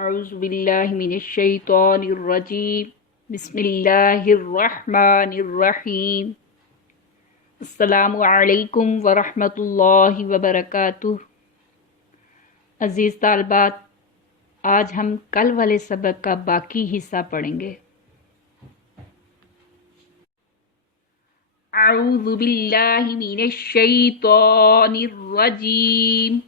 اعوذ باللہ من الشیطان الرجیم بسم اللہ الرحمن الرحیم السلام علیکم ورحمۃ اللہ وبرکاتہ۔ عزیز طالبات، آج ہم کل والے سبق کا باقی حصہ پڑھیں گے۔ اعوذ باللہ من الشیطان الرجیم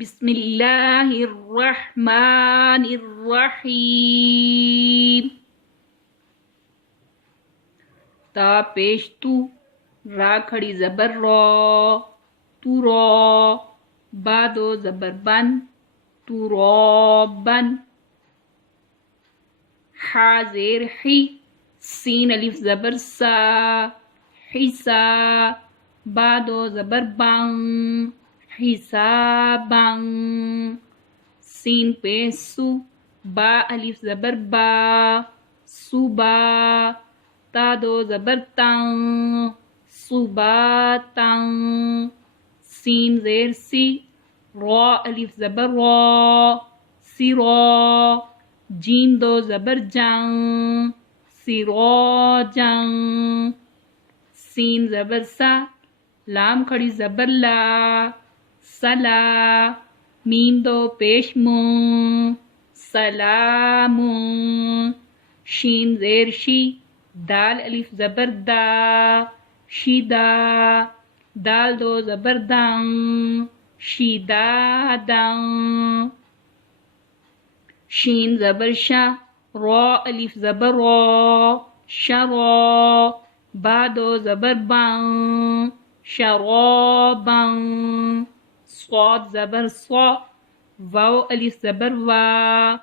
بسم اللہ الرحمن الرحیم۔ تا پیش تو، را کھڑی زبر رو، تو رو، با دو زبر بن، تو رو بن۔ حا زیر حی، سین الف زبر سا، حسا، با دو زبر بن، حساباً۔ سین پہ سو، با الف زبر با، صوبا، تا دو زبر تن، صوباتن۔ سین زیر سی، را الف زبر را، سرا، جیم دو زبر جن، سراجن۔ سین زبر سا، لام کھڑی زبر لا، سلا، میم دو پیش مون، سلام۔ شین زیر شی، دال الف زبر دا، شیدا، دال دو زبر دن، شیدادن۔ شین زبر شا، را الف زبر را، شرا، با دو زبر بن، شرابن۔ صاد زبر صا، واو الف زبر وا،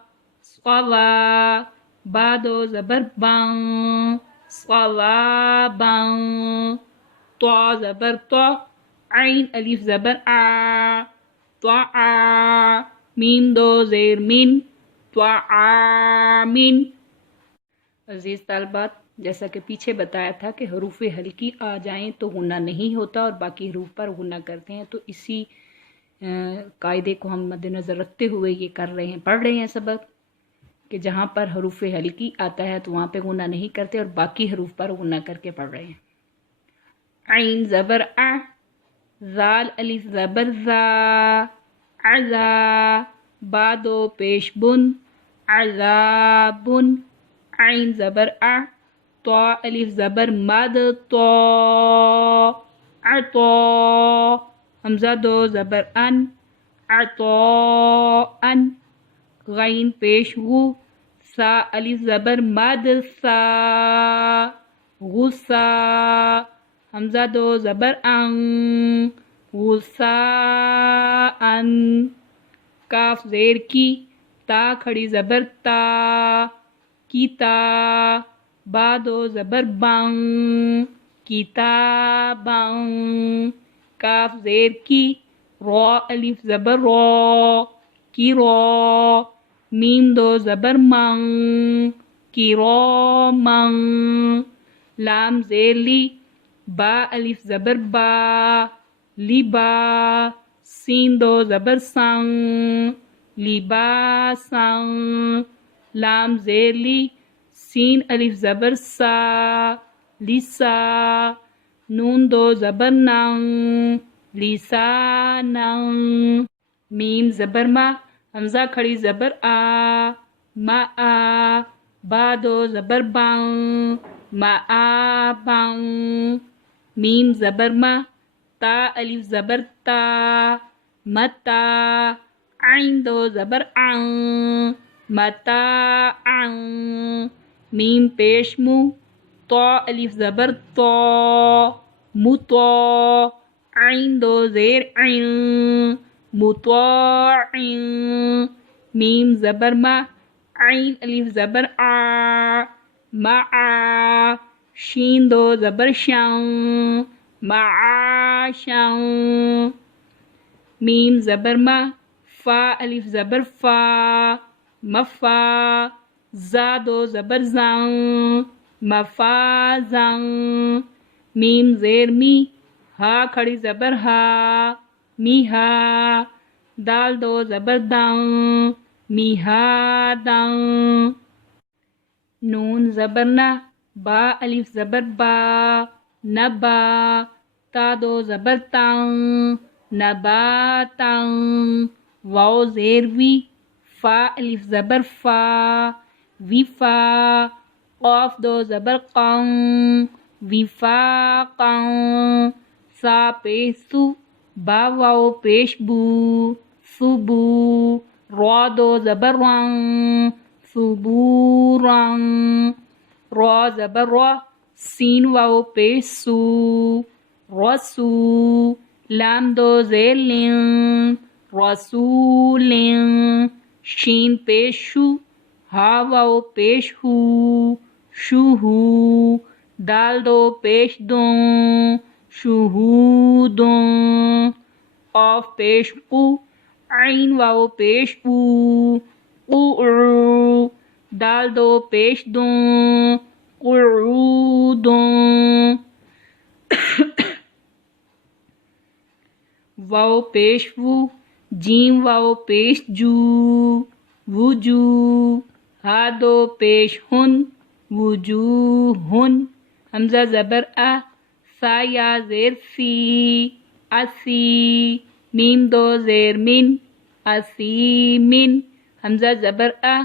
صوا، با دو زبر بن، صوابن۔ طا زبر طا، عین الف زبر آ، طعا، میم دو زیر من، طعامن۔ عزیز طالبات، جیسا کہ پیچھے بتایا تھا کہ حروف ہلکی آ جائیں تو غنہ نہیں ہوتا اور باقی حروف پر غنہ کرتے ہیں، تو اسی قاعدے کو ہم مد نظر رکھتے ہوئے یہ پڑھ رہے ہیں سبق کہ جہاں پر حروف ہلکی آتا ہے تو وہاں پہ غنہ نہیں کرتے اور باقی حروف پر غنہ کر کے پڑھ رہے ہیں۔ عین زبر ا، زال الف زبر زا، عزا، با دو پیش بن، عذابن۔ عین زبر ا، طا الف زبر مد، طا، عطا، حمزہ دو زبر ان، عطاءن۔ غین پیش غو، سا الف زبر مد، سا، غصہ، حمزہ دو زبر ان، غصاءن۔ کاف زیر کی، تا کھڑی زبر تا، کیتا، با دو زبر بن، کتابن۔ کاف زیر کی، را الف زبر را، کرا، میم دو زبر من، کرامن۔ لام زیر لی، با الف زبر با، لبا، سین دو زبر سن، لباسن۔ لام زیر لی، سین الف زبر سا، لسا، نون دو زبر نن، لسانن۔ میم زبر ما، حمزہ کھڑی زبر آ، ما آ، با دو زبر بن، معابن۔ میم زبر ما، تا الف زبر تا، متا، عین دو زبر عن، متاعن۔ میم پیش مو، طا الف زبر طا، مطا، عین دو زیر عن، مطاعن۔ میم زبر ما، عین الف زبر آ، معا، شین دو زبر شن، معاشن۔ میم زبر ما، فا الف زبر فا، مفا، زا دو زبر زن، مفازن۔ میم زیر می، ہا کھڑی زبر ہا، میہا، دال دو زبر داں میہاداں نون زبر نہ با الف زبر با نبا تا دو زبر تاں نباتاں واو زیر وی فا الف زبر فا وفا قاف دو زبر قاں وفاقاں سا پیش سو با واو پیش بو صبو را دو زبر راں صبوراں را زبر را سین واو پیش سو رسو لام دو زیر لین رسولین شین پیش شو ہا واو پیش ہو شوہو دال دو پیش دوں شہودوں قاف پیش قو عین واو پیش او قعو دال دو پیش دوں قعودوں واو پیش وو جیم واو پیش جو وجو ہا دو پیش ہن وجوہن حمزہ زبر ا سا یا زیر سی اسی میم دو زیر من اسیمن حمزہ زبر ا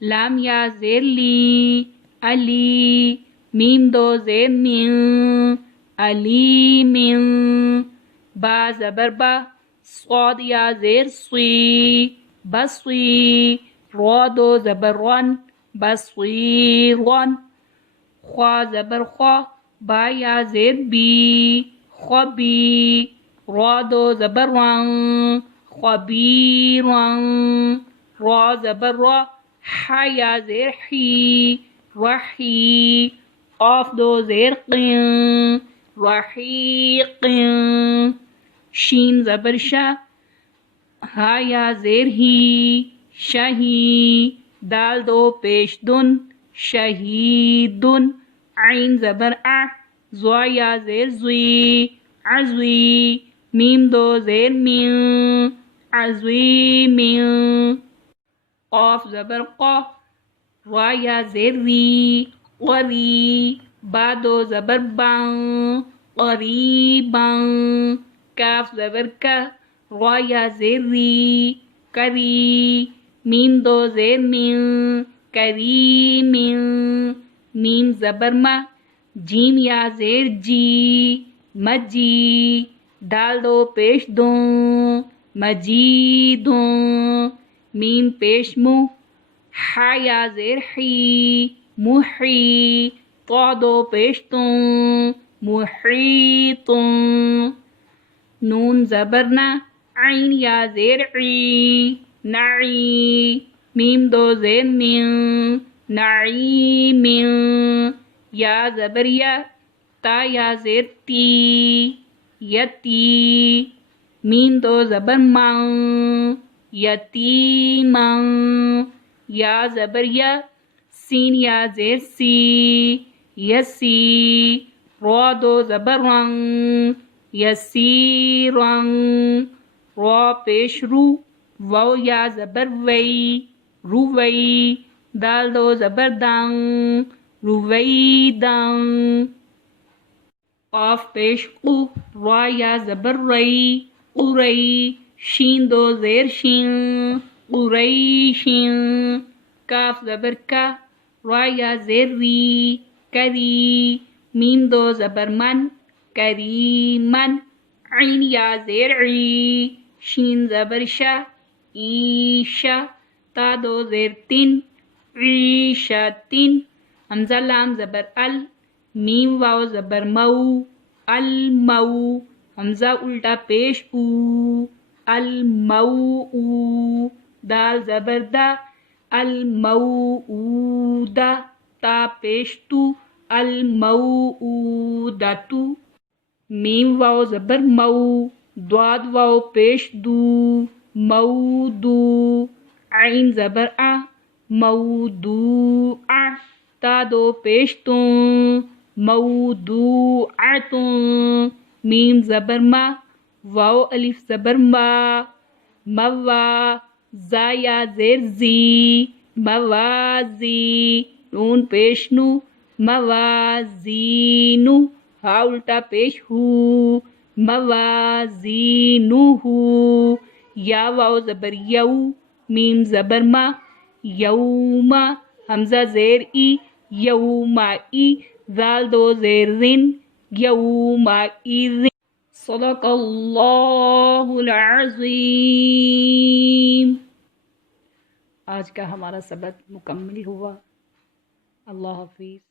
لام یا زیر لی علی میم دو زیر من علیمن با زبر با صاد یا زیر صی بصی را دو زبر رن بصیرن خوا زبر خوا با یا زیر بی خبی را دو زبر رن خبیرن را زبر را ح یا زیر حی رحی قاف دو زیر قین رحیقن شین زبر شا ہا یا زیر ہی شہی دال دو پیش دن شہیدن عین زبر ا زوا یا زیر زوی عزوی میم دو زیر من عزویمن قاف زبر قا را یا زیر ری قری با دو زبر بان قریباً کاف زبر کا را یا زیر ری کری میم دو زیر من کریمن میم زبر ما جیم یا زیر جی مجی دال دو پیش دوں مجیدوں میم پیش مو ح یا زیر حی محی طا دو پیش توں محیطوں نون زبر نہ عین یا زیر عی نعی میم دو زیر من نعیمن یا زبر یا تا یا زیر تی یتی میم دو زبر من یتیمن یا زبر یا سین یا زیر سی یسی را دو زبر رن یسیرن را پیش رو واو یا زبر وی روی دال دو زبر دن رویدن قاف پیش قو را یا زبر ری قری شین دو زیر شین قریشن کاف زبر کا را یا زیر ری کری میم دو زبر من کریمن عین یا زیر عی شین زبر شا ایشا تا دو زیر تن عیشتن حمزہ لام زبر ال میم واو زبر مو المو حمزہ الٹا پیش او المو او دال زبر دا الموعودہ تا پیش تو الموعودۃ میم واو زبر مو ضاد واو پیش دو مودو عین زبر ا موضوع تا دو پیش توں موضوعۃ میم زبر ما واو الف زبر ما موا، زایا زیر زی، موازی، نون پیش نو، موازینو، ہا الٹا پیش ہو، موازینو ہو، یا واو زبر یو، میم زبر ما، یوما، حمزہ زیر ای، یوما ای، زال دو زیر زن، یوما ای زن۔ صدق اللہ العظیم۔ آج کا ہمارا سبق مکمل ہوا۔ اللہ حافظ۔